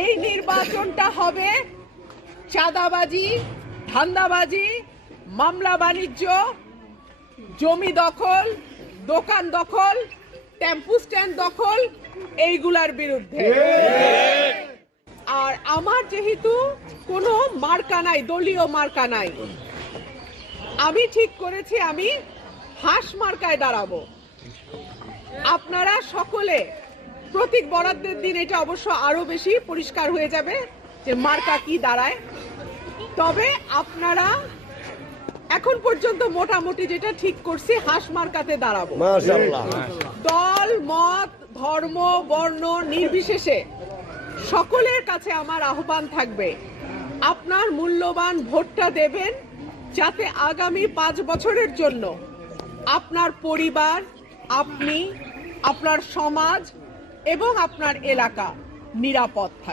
এই নির্বাচনটা হবে চাঁদাবাজি, ধান্দাবাজি, মামলা বাণিজ্য, জমি দখল, দোকান দখল, টেম্পু স্ট্যান্ড দখল, এইগুলার বিরুদ্ধে। আর আমার যেহেতু কোনো মার্কা নাই, দলীয় মার্কা নাই, আমি ঠিক করেছি আমি হাঁস মার্কায় দাঁড়াবো। আপনারা সকলে প্রতীক বরাদ্দের দিন এটা অবশ্য আরো বেশি পরিষ্কার হয়ে যাবে যে মার্কা কি দাঁড়ায়। তবে আপনারা এখন পর্যন্ত মোটামুটি যেটা ঠিক করছি হাঁস মার্কাতে দাঁড়াবো। মাশাআল্লাহ। দল, মত, ধর্ম, বর্ণ নির্বিশেষে সকলের কাছে আমার আহ্বান থাকবে, আপনার মূল্যবান ভোটটা দেবেন যাতে আগামী 5 বছরের জন্য আপনার পরিবার, আপনি, আপনার সমাজ এবং আপনার এলাকা নিরাপদ থাকে।